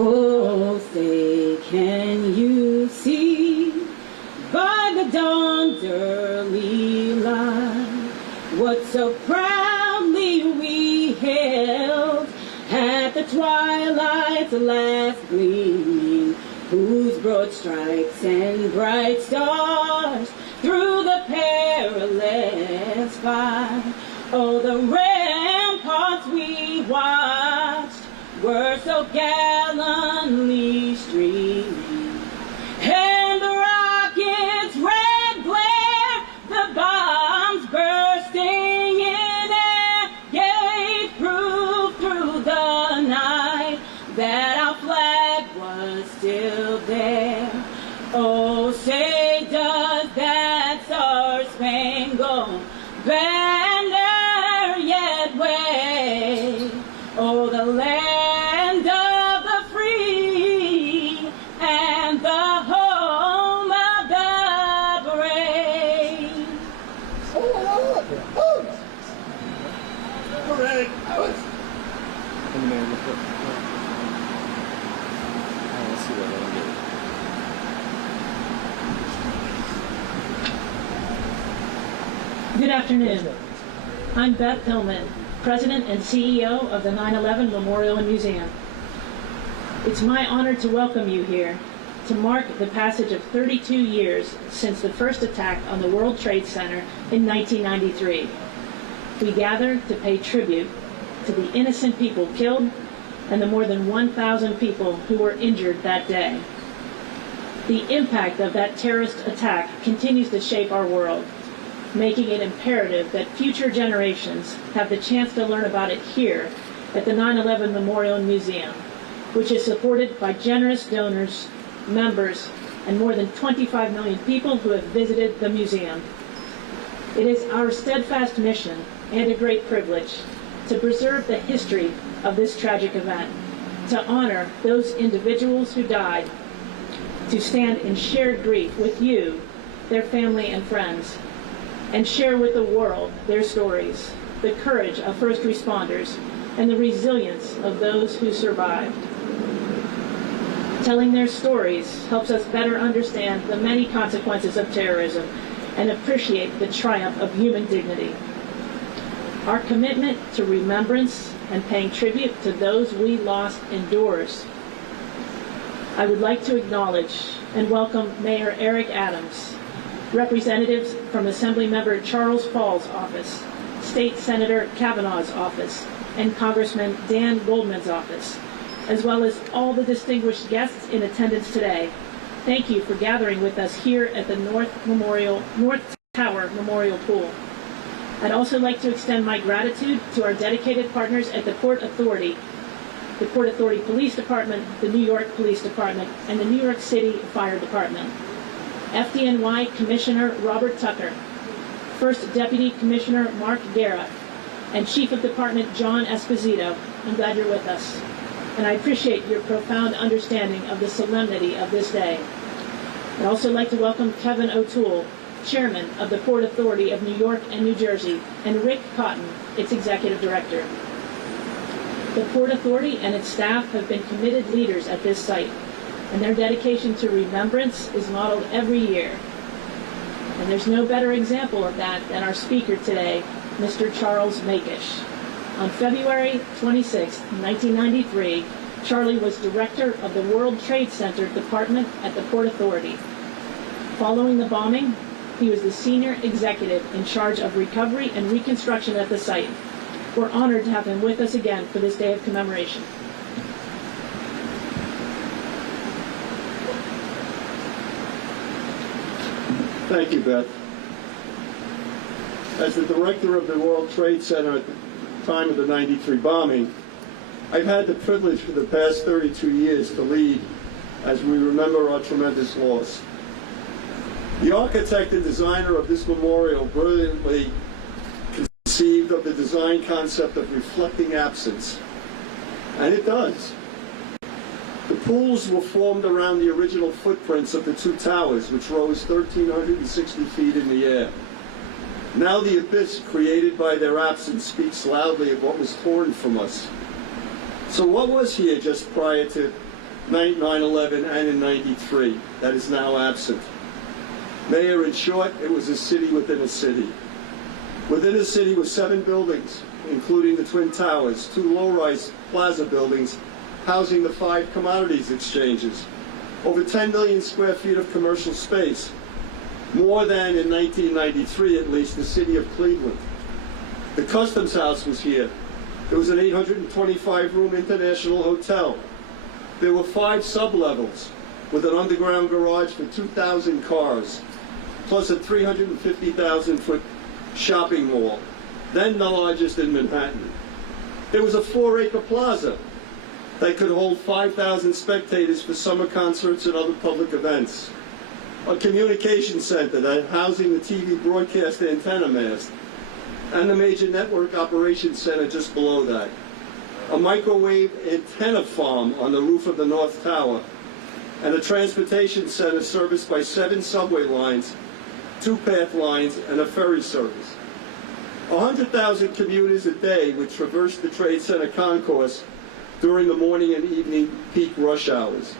Oh, say, can you see by the dawn's early light what so proudly we hailed at the twilight's last gleaming, whose broad stripes and bright stars through the perilous fight, oh, the ramparts we watched were so gallantly streaming, and the rocket's red glare, the bombs bursting in air, gave proof through the night that our flag was still there. Oh, say does that star-spangled banner yet wave? Oh, the land of the free and the home of the brave. Hooray! Good afternoon. I'm Beth Hillman, President and CEO of the 9/11 Memorial and Museum. It's my honor to welcome you here to mark the passage of 32 years since the first attack on the World Trade Center in 1993. We gather to pay tribute to the innocent people killed and the more than 1,000 people who were injured that day. The impact of that terrorist attack continues to shape our world, making it imperative that future generations have the chance to learn about it here at the 9/11 Memorial and Museum, which is supported by generous donors, members, and more than 25 million people who have visited the museum. It is our steadfast mission and a great privilege to preserve the history of this tragic event, to honor those individuals who died, to stand in shared grief with you, their family and friends, and share with the world their stories, the courage of first responders, and the resilience of those who survived. Telling their stories helps us better understand the many consequences of terrorism and appreciate the triumph of human dignity. Our commitment to remembrance and paying tribute to those we lost endures. I would like to acknowledge and welcome Mayor Eric Adams, representatives from Assemblymember Charles Paul's office, State Senator Kavanaugh's office, and Congressman Dan Goldman's office, as well as all the distinguished guests in attendance today. Thank you for gathering with us here at the North Tower Memorial Pool. I'd also like to extend my gratitude to our dedicated partners at the Port Authority Police Department, the New York Police Department, and the New York City Fire Department. FDNY Commissioner Robert Tucker, First Deputy Commissioner Mark Guerra, and Chief of Department John Esposito. I'm glad you're with us, and I appreciate your profound understanding of the solemnity of this day. I'd also like to welcome Kevin O'Toole, Chairman of the Port Authority of New York and New Jersey, and Rick Cotton, its Executive Director. The Port Authority and its staff have been committed leaders at this site, and their dedication to remembrance is modeled every year. And there's no better example of that than our speaker today, Mr. Charles Makish. On February 26, 1993, Charlie was director of the World Trade Center Department at the Port Authority. Following the bombing, he was the senior executive in charge of recovery and reconstruction at the site. We're honored to have him with us again for this day of commemoration. Thank you, Beth. As the director of the World Trade Center at the time of the '93 bombing, I've had the privilege for the past 32 years to lead as we remember our tremendous loss. The architect and designer of this memorial brilliantly conceived of the design concept of reflecting absence, and it does. The pools were formed around the original footprints of the two towers, which rose 1,360 feet in the air. Now the abyss created by their absence speaks loudly of what was torn from us. So what was here just prior to 9/11 and in 93 that is now absent? Mayor, in short, it was a city within a city. Within a city were 7 buildings, including the Twin Towers, 2 low-rise plaza buildings housing the 5 commodities exchanges, over 10 million square feet of commercial space, more than in 1993 at least the city of Cleveland. The Customs House was here. There was an 825-room international hotel. There were 5 sublevels with an underground garage for 2,000 cars, plus a 350,000-foot shopping mall, then the largest in Manhattan. There was a 4-acre plaza that could hold 5,000 spectators for summer concerts and other public events. A communication center that housing the TV broadcast antenna mast, and the major network operations center just below that. A microwave antenna farm on the roof of the North Tower, and a transportation center serviced by 7 subway lines, 2 PATH lines, and a ferry service. 100,000 commuters a day would traverse the Trade Center concourse during the morning and evening peak rush hours.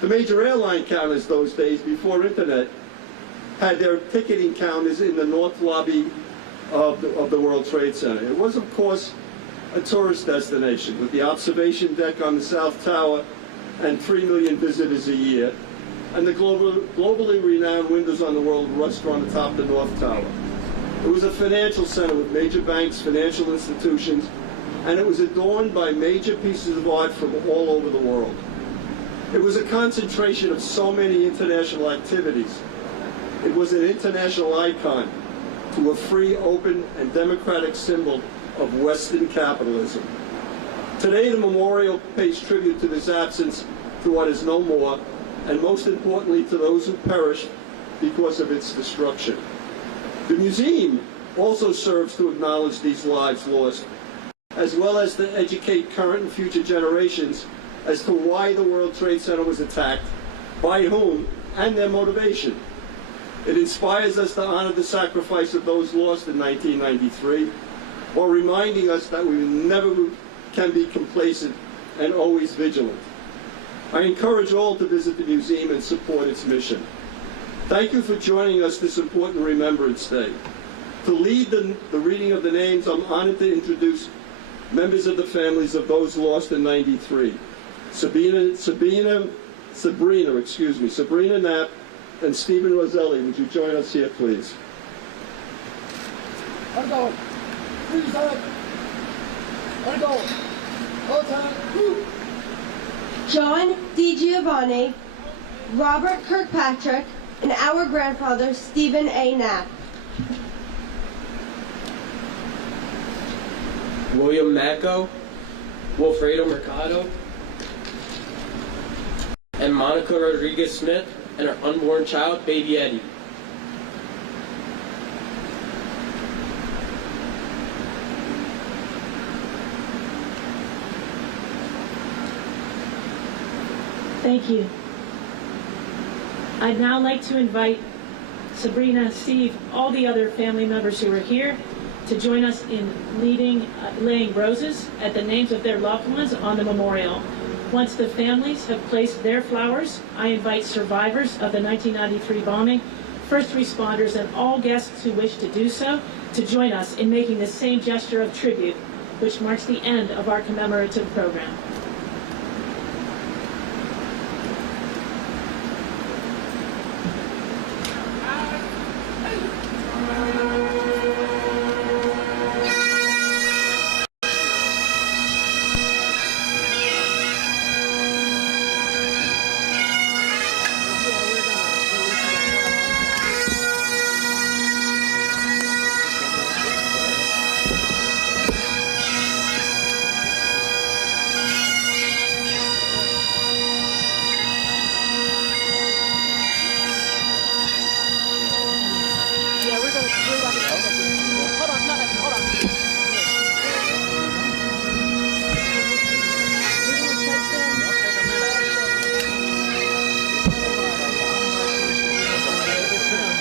The major airline counters those days, before internet, had their ticketing counters in the north lobby of the World Trade Center. It was, of course, a tourist destination with the observation deck on the South Tower and 3 million visitors a year, and the globally renowned Windows on the World restaurant atop the North Tower. It was a financial center with major banks, financial institutions, and it was adorned by major pieces of art from all over the world. It was a concentration of so many international activities. It was an international icon to a free, open, and democratic symbol of Western capitalism. Today, the memorial pays tribute to this absence, to what is no more, and most importantly, to those who perished because of its destruction. The museum also serves to acknowledge these lives lost, as well as to educate current and future generations as to why the World Trade Center was attacked, by whom, and their motivation. It inspires us to honor the sacrifice of those lost in 1993, while reminding us that we never can be complacent and always vigilant. I encourage all to visit the museum and support its mission. Thank you for joining us this important Remembrance Day. To lead the reading of the names, I'm honored to introduce members of the families of those lost in 93. Sabrina Knapp and Stephen Roselli. Would you join us here, please? Let go. Please, let go. All time. John D. Giovanni, Robert Kirkpatrick, and our grandfather, Stephen A. Knapp. William Macco, Wilfredo Mercado, and Monica Rodriguez Smith, and her unborn child, baby Eddie. Thank you. I'd now like to invite Sabrina, Steve, all the other family members who are here to join us in laying roses at the names of their loved ones on the memorial. Once the families have placed their flowers, I invite survivors of the 1993 bombing, first responders, and all guests who wish to do so to join us in making the same gesture of tribute, which marks the end of our commemorative program.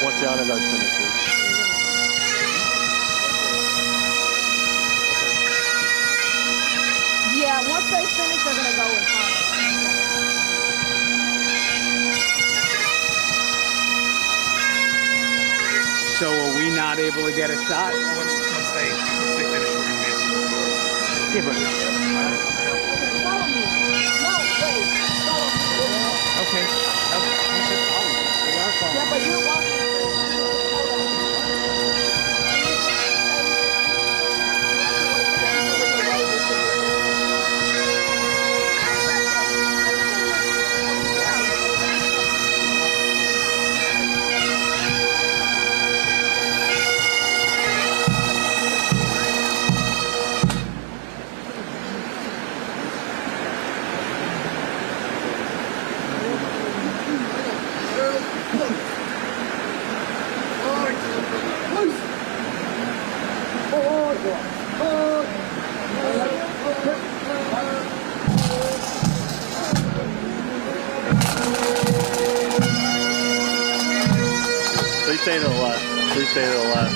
Once the honor guard finishes. they finish, they're gonna go and find So are we not able to get a shot? Once they finish, we're gonna be able to go. Yeah, but Follow me. No, wait. Follow me. okay. We are following. Yeah, but you're walking. Please stay to the left. Please stay to the left.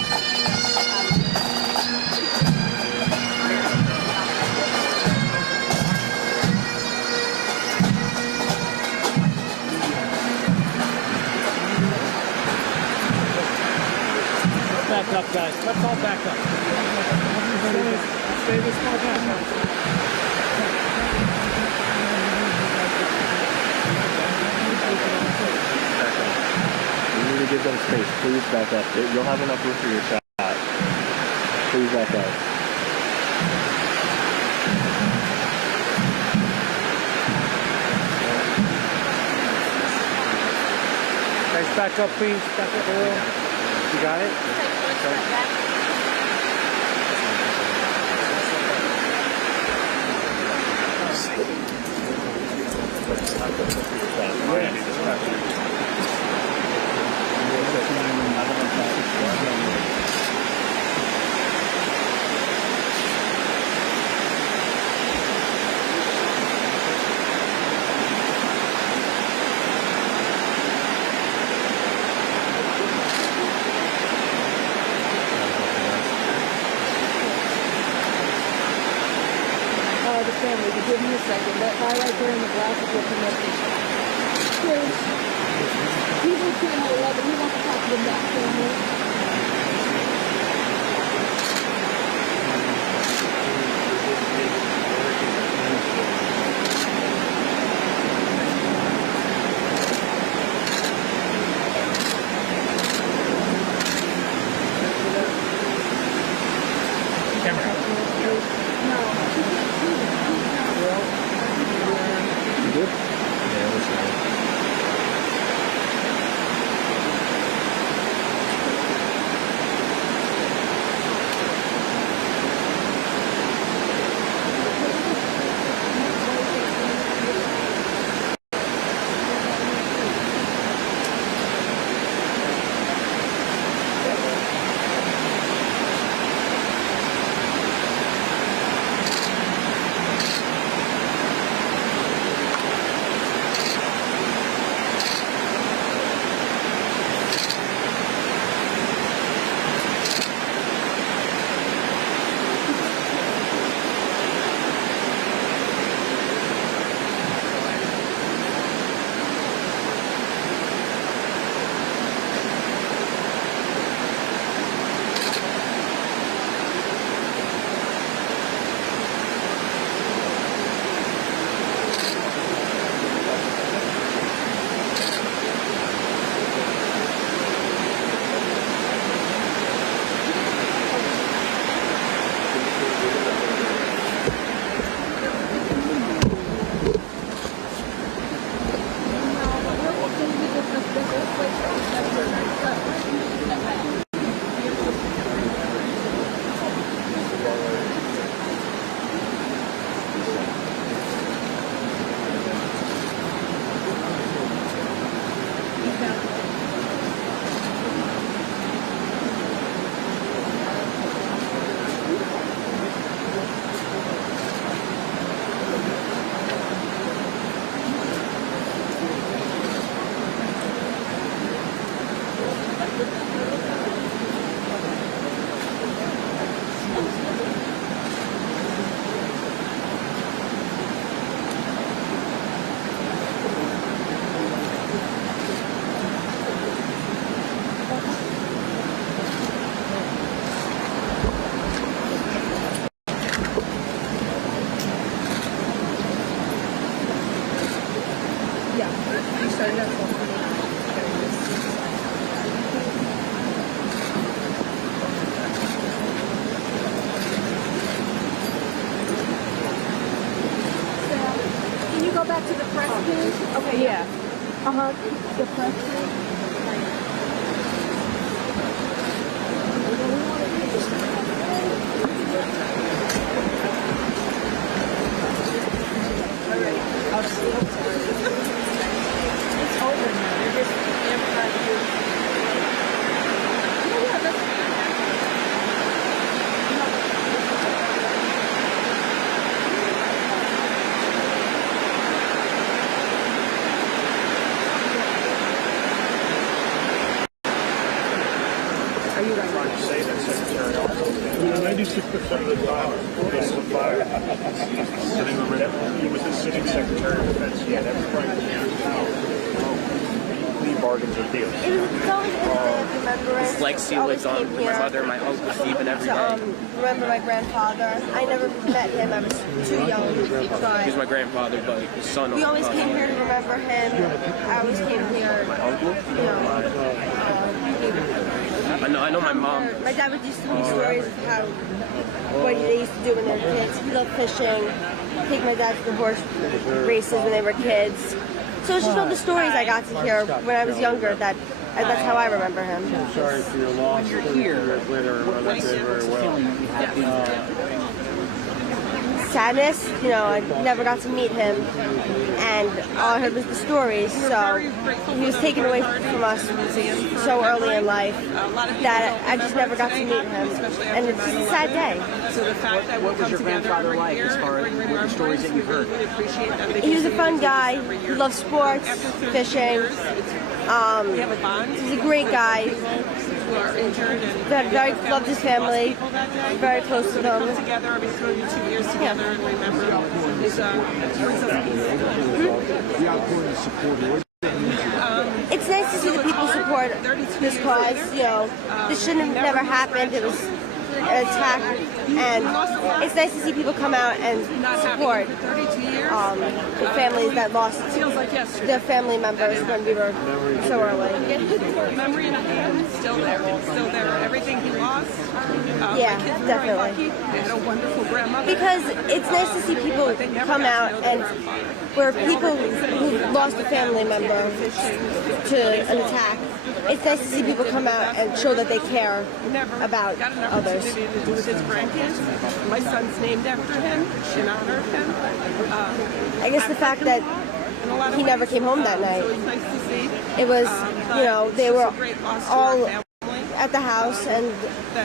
Back up, guys. Let's all back up. Stay this far back. You need to give them space. Please back up. You'll have enough room for your shot. Please back up. Guys, back up, please. Back up a little. You got it? The family, but give me a second. That guy right there in the glass is looking at me. Please. People channel 11, he wants to talk to the Natl family. Okay, yeah. Uh-huh. The press. It's over now. They're just advertising. Yeah, that's Are you guys Trying to say that secretary also. 96% of the time, this was fired. He was the sitting secretary of defense. He had every right to plea bargains or deals. It's always been a remembrance. Lexi lives on with my mother, my uncle Stephen every day. Remember my grandfather. I never met him. I was too young. But He's my grandfather, but his son. we always came here to remember him. I always came here. My uncle? You know, I know my mom. my dad would used to tell me stories of how what they used to do when they were kids. He loved fishing. Take my dad to the horse races when they were kids. So it's just all the stories I got to hear when I was younger. That's how I remember him. Sorry for your loss. 30 years later, I did very well. Sadness, you know, I never got to meet him, and all I heard was the stories. So he was taken away from us so early in life that I just never got to meet him, and it's just a sad day. So the fact that what was your grandfather like as far as the stories that you've heard? He was a fun guy. He loved sports, fishing. He's a great guy. Very loved his family. Very close to them. together every 32 years together and remember is brings us It's nice to see the people support this cause. You know, this shouldn't have never happened. It was an attack, and it's nice to see people come out and support the families that lost their family members when we were so early. memory in a hand, still there. Everything he lost. Yeah, my kids were very definitely. lucky. They had a wonderful grandmother. Because it's nice to see people come out and where people who lost a family member to an attack, it's nice to see people come out and show that they care about got an others. opportunity to do with his grandkids. My son's named after him in honor of him. I guess the fact that In a lot of he never ways. came home that night. So it's nice to see. It was, you know, they were It's a great loss to our all family. at the house and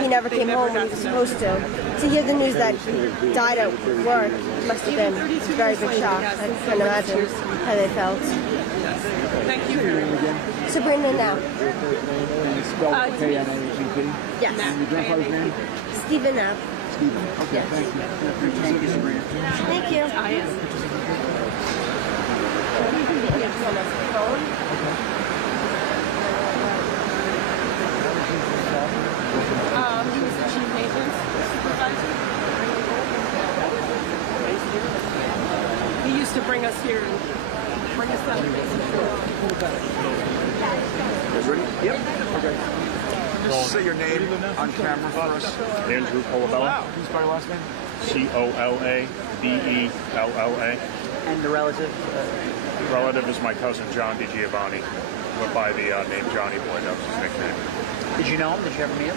he never came home when he was supposed to. To hear the news that he died at work must have been a very big shock. I can't imagine how they felt. Thank you. Sabrina now. K-N-A-P-P? Yes. And your grandfather's name? Stephen Knapp. Stephen. Okay, Yes. thank you. Thank you, Sabrina. Thank you. He was the chief maintenance supervisor. He used to bring us here and bring us down to Ready? Yep. Okay. Just say your name on camera for us. Andrew Colabella. Who's my last name? Colabella. And the relative? Relative is my cousin John DiGiovanni, but by the name Johnny Boy. That was his nickname. Did you know him? Did you ever meet him?